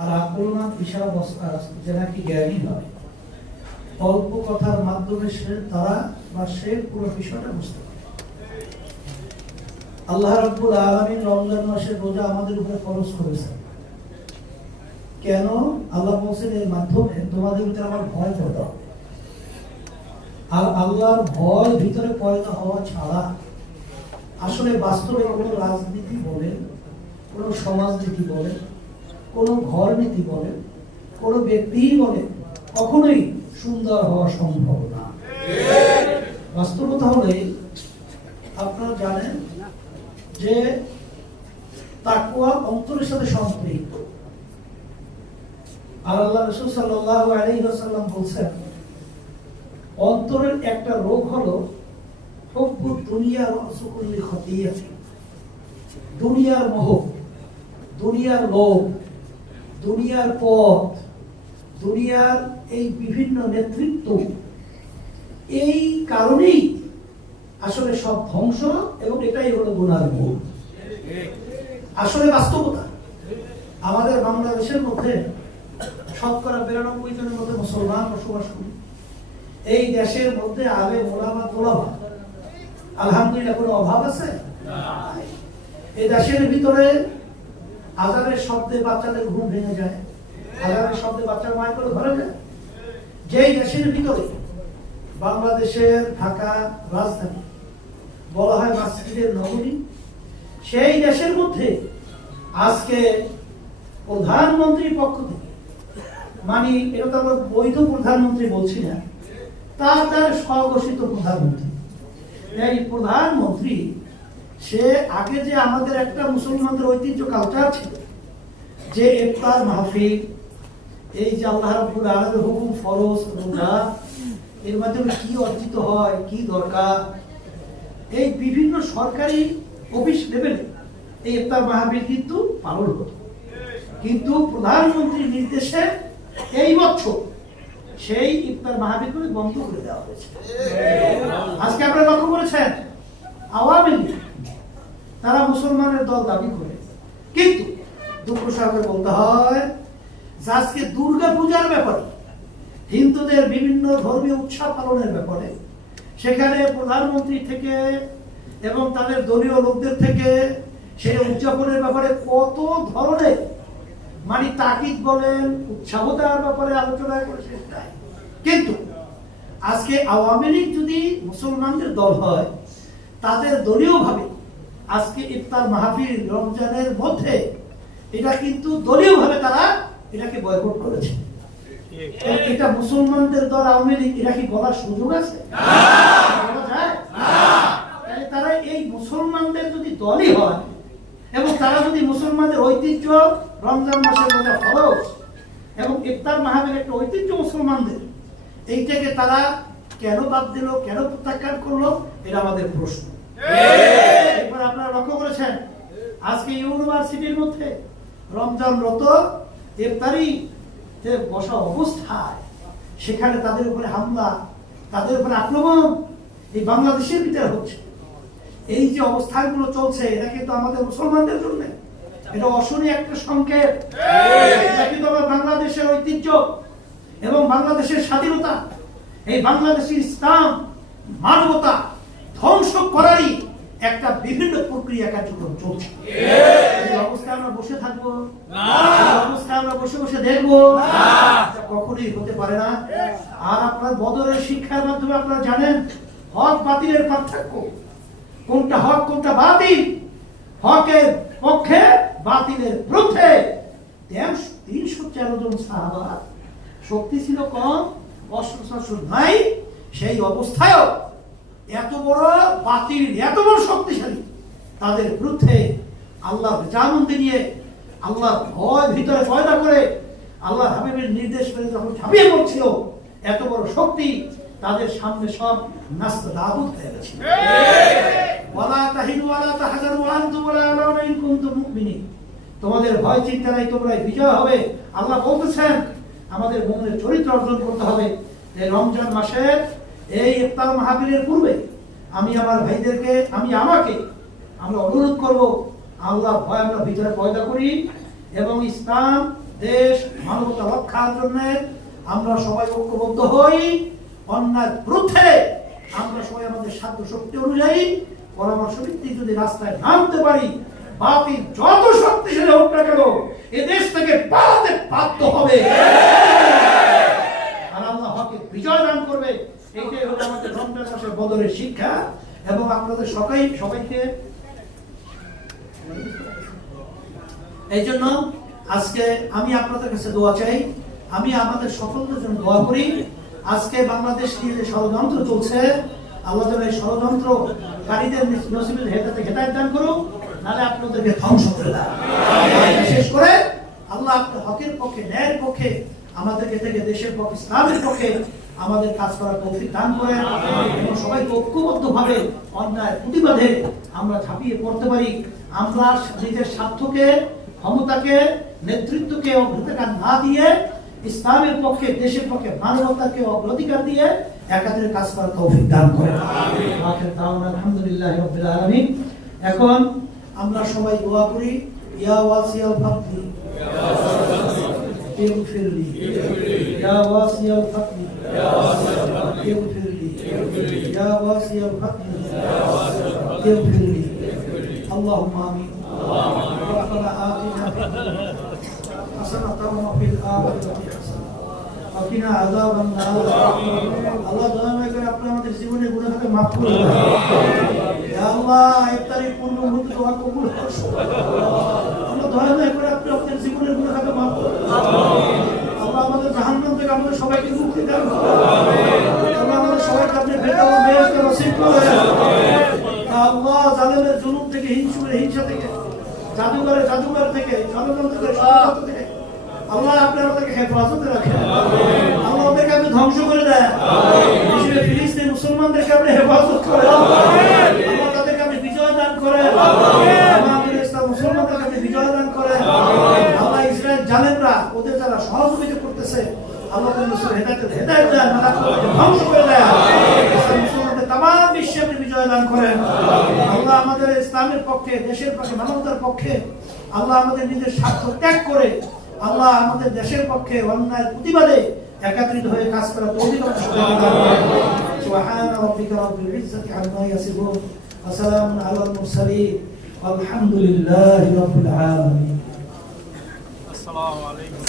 আর আকলমান বিশাল যে নাকি জ্ঞানী হয়, অল্প কথার মাধ্যমে সে পুরো বিষয়টা বুঝতে পারে। আল্লাহ রাব্বুল আলামিন রমজান মাসের রোজা আমাদের উপরে ফরজ করেছেন। কেন? আল্লাহ বলছেন এর মাধ্যমে তোমাদের ভিতরে আমার ভয় পয়দা হবে। আর আল্লাহর ভয় ভিতরে পয়দা হওয়া ছাড়া আসলে বাস্তবে কোনো রাজনীতি বলেন, কোনো সমাজনীতি বলেন, কোনো ঘর নীতি বলেন, কোনো ব্যক্তি বলেন, কখনোই সুন্দর হওয়া সম্ভব না। বাস্তবতা হলে আপনারা জানেন যে তাকওয়া অন্তরের সাথে সম্পৃক্ত। আর আল্লাহ রাসূল সাল্লাল্লাহু আলাইহি ওয়াসাল্লাম বলেছেন অন্তরের একটা রোগ হলো হুব্বুদ দুনিয়া রাসু কুল্লি খতিয়া, দুনিয়ার মোহ, দুনিয়ার লোভ, দুনিয়ার পথ, দুনিয়ার এই বিভিন্ন নেতৃত্ব, এই কারণেই আসলে সব ধ্বংস, এবং এটাই হলো গুনার মূল। আসলে বাস্তবতা আমাদের বাংলাদেশের মধ্যে শতকরা 92 জনের মধ্যে মুসলমান বসবাস করি। এই দেশের মধ্যে আলেম ওলামা তোলামা আলহামদুলিল্লাহ কোনো অভাব আছে? এই দেশের ভিতরে আজানের শব্দে বাচ্চাদের ঘুম ভেঙে যায়, আজানের শব্দে বাচ্চার মায়ের করে ধরে যায়। যেই দেশের ভিতরে বাংলাদেশের ঢাকা রাজধানী বলা হয় মসজিদের নগরী, সেই দেশের মধ্যে আজকে প্রধানমন্ত্রীর পক্ষ থেকে, মানে এটা তো আমরা বৈধ প্রধানমন্ত্রী বলছি না, তার স্বঘোষিত প্রধানমন্ত্রী, এই প্রধানমন্ত্রী সে আগে যে আমাদের একটা মুসলমানদের ঐতিহ্য কালচার ছিল যে ইফতার মাহফিল, এই যে আল্লাহ রাব্বুল আলামিনের হুকুম ফরজ রোজা, এর মাধ্যমে কি অর্জিত হয়, কি দরকার, এই বিভিন্ন সরকারি অফিস লেভেলে এই ইফতার মাহফিল কিন্তু পালন হতো। কিন্তু প্রধানমন্ত্রীর নির্দেশে এই বছর সেই ইফতার মাহফিলগুলো বন্ধ করে দেওয়া হয়েছে। আজকে আপনারা লক্ষ্য করেছেন আওয়ামী লীগ তারা মুসলমানের দল দাবি করে, কিন্তু দুঃখ সহকারে বলতে হয় যে আজকে দুর্গা পূজার ব্যাপারে, হিন্দুদের বিভিন্ন ধর্মীয় উৎসব পালনের ব্যাপারে সেখানে প্রধানমন্ত্রী থেকে এবং তাদের দলীয় লোকদের থেকে সেই উদযাপনের ব্যাপারে কত ধরনের মানে তাকিদ বলেন, উৎসাহ দেওয়ার ব্যাপারে আলোচনা করে শেষ নাই। কিন্তু আজকে আওয়ামী লীগ যদি মুসলমানদের দল হয়, তাদের দলীয় ভাবে আজকে ইফতার মাহফিল রমজানের মধ্যে এটা কিন্তু দলীয় ভাবে তারা এটাকে বয়কট করেছে। এটা মুসলমানদের দল আওয়ামী লীগ, এটা কি বলার সুযোগ আছে? বলা যায়? তারা এই মুসলমানদের যদি দলই হয় এবং তারা যদি মুসলমানদের ঐতিহ্য রমজান মাসের রোজা ফরজ এবং ইফতার মাহফিল একটা ঐতিহ্য মুসলমানদের, এইটাকে তারা কেন বাদ দিল, কেন প্রত্যাখ্যান করলো, এটা আমাদের প্রশ্ন। এবার আপনারা লক্ষ্য করেছেন আজকে ইউনিভার্সিটির মধ্যে রমজানরত ইফতারি বসা অবস্থায় সেখানে তাদের উপরে হামলা, তাদের উপরে আক্রমণ এই বাংলাদেশের ভিতরে হচ্ছে। এই যে অবস্থানগুলো চলছে এটা কিন্তু আমাদের মুসলমানদের জন্য এটা অশনীয় একটা সংকেত। এটা কিন্তু আমার বাংলাদেশের ঐতিহ্য এবং বাংলাদেশের স্বাধীনতা, এই বাংলাদেশের ইসলাম মানবতা ধ্বংস করারই একটা বিভিন্ন প্রক্রিয়া কার্যক্রম চলছে। এই অবস্থায় আমরা বসে থাকবো না, এই অবস্থায় আমরা বসে বসে দেখবো না, কখনোই হতে পারে না। আর আপনার বদরের শিক্ষার মাধ্যমে আপনারা জানেন হক বাতিলের পার্থক্য, কোনটা হক কোনটা বাতিল, হকের পক্ষে বাতিলের বিরুদ্ধে 313 জন সাহাবা, শক্তি ছিল কম, অস্ত্র নাই, সেই অবস্থায়ও এত বড় বাতিল, এত বড় শক্তিশালী, তাদের বিরুদ্ধে আল্লাহ জানতে নিয়ে আল্লাহ ভয় ভিতরে পয়দা করে আল্লাহ হাবিবের নির্দেশ মেনে যখন ঝাঁপিয়ে পড়ছিল, এত বড় শক্তি তাদের সামনে সব নাস্ত নাবুদ হয়ে গেছে। ওয়ালা তাহিনু ওয়ালা তাহজানু ওয়া আনতুম আ'লাউনা ইন কুনতুম মুমিনিন, তোমাদের ভয় চিন্তা নাই, তোমরা বিজয় হবে। আল্লাহ বলতেছেন আমাদের মুমিনের চরিত্র অর্জন করতে হবে। এই রমজান মাসে এই ইফতার মাহফিলের পূর্বে আমি আমার ভাইদেরকে, আমরা অনুরোধ করব আল্লাহর ভয় আমরা ভিতরে পয়দা করি এবং ইসলাম দেশ মানবতা রক্ষার জন্য আমরা সবাই ঐক্যবদ্ধ হই, অন্যায় বিরুদ্ধে আমরা সবাই আমাদের সাধ্য শক্তি অনুযায়ী পরামর্শ ভিত্তিক যদি রাস্তায় নামতে পারি, বাতিল যত শক্তিশালী হোক না কেন এ দেশ থেকে পালাতে বাধ্য হবে, আর আল্লাহ হকে বিজয় দান করবে। এইটাই হলো আমাদের রমজান মাসের বদরের শিক্ষা। এবং আপনাদের সবাইকে এই জন্য আজকে আমি আপনাদের কাছে দোয়া চাই, আমি আমাদের সকলের জন্য দোয়া করি। আজকে বাংলাদেশ নিয়ে যে ষড়যন্ত্র চলছে, আল্লাহ যেন এই ষড়যন্ত্রকারীদের নসিবের হেদায়েত দান করুন, নাহলে আপনাদেরকে ধ্বংস করে দেয়। বিশেষ করে আল্লাহ আপনার হকের পক্ষে, ন্যায়ের পক্ষে, আমাদেরকে থেকে দেশের পক্ষে, ইসলামের পক্ষে আমাদের কাজ করার তৌফিক দান করেন এবং সবাইকে ঐক্যবদ্ধভাবে অন্যায় প্রতিবাদে আমরা ঝাঁপিয়ে পড়তে পারি। আমরা নিজের স্বার্থকে, ক্ষমতাকে, নেতৃত্বকে অগ্রাধিকার না দিয়ে ইসলামের পক্ষে, দেশের পক্ষে, মানবতাকে অগ্রাধিকার দিয়ে একাত্রে কাজ করার তৌফিক দান করেন। আলহামদুলিল্লাহি রাব্বিল আলামিন। এখন আমরা সবাই দোয়া করি, ইয়া ওয়াসিয়াল ফাদলি اغفر لي يا واسع الفضل اغفر لي يا واسع الفضل اغفر لي اللهم آمين ربنا آتنا في الدنيا حسنة وفي الآخرة حسنة وقنا عذاب النار আল্লাহ দয়া করে আপনি আমাদের জীবনের গুনাহকে maaf করে দেন। ইয়া আল্লাহ ইফতারি পূর্ণ মুহূর্তে দোয়া কবুল করুন। আল্লাহ দয়া করে আপনি আমাদের জীবনের গুনাহকে maaf করে দেন। আল্লাহ আমাদের জাহান্নাম থেকে আমাদের সবাইকে মুক্তি দান করুন। আল্লাহ আমাদের সবাইকে আপনি বেহেশত নসিব করেন। আল্লাহ জালেমের জুলুম থেকে, হিংসা থেকে, জাদুঘর থেকে, ষড়যন্ত্র থেকে আল্লাহ আপনি আমাদেরকে হেফাজতে রাখেন। আল্লাহ ওদেরকে আপনি ধ্বংস করে দেন। বিশেষ ফিলিস্তিন মুসলমানদেরকে আপনি হেফাজত করেন। আল্লাহ তাদেরকে আপনি বিজয় দান করেন। আমাদের ইসলাম মুসলমানদেরকে আপনি বিজয় দান করেন। আল্লাহ ইসরায়েল জালেমরা ওদের যারা সহযোগিতা করতেছে, আল্লাহ তাদের হেদায়েত দেন, ধ্বংস করে দেন। মুসলমানদের তামাম বিশ্বে আপনি বিজয় দান করেন। আল্লাহ আমাদের ইসলামের পক্ষে, দেশের পক্ষে, মানবতার পক্ষে আল্লাহ আমাদের নিজের স্বার্থ ত্যাগ করে আল্লাহ আমাদের দেশের পক্ষে অন্যায়ের প্রতিবাদে একত্রিত হয়ে কাজ করা তৌফিক দান করেন। সুবহান রাব্বিকা রাব্বিল ইজ্জাতি আম্মা ইয়াসিফুন ওয়া সালামুন আলাল মুরসালিন আলহামদুলিল্লাহি রাব্বিল আলামিন। আসসালামু আলাইকুম।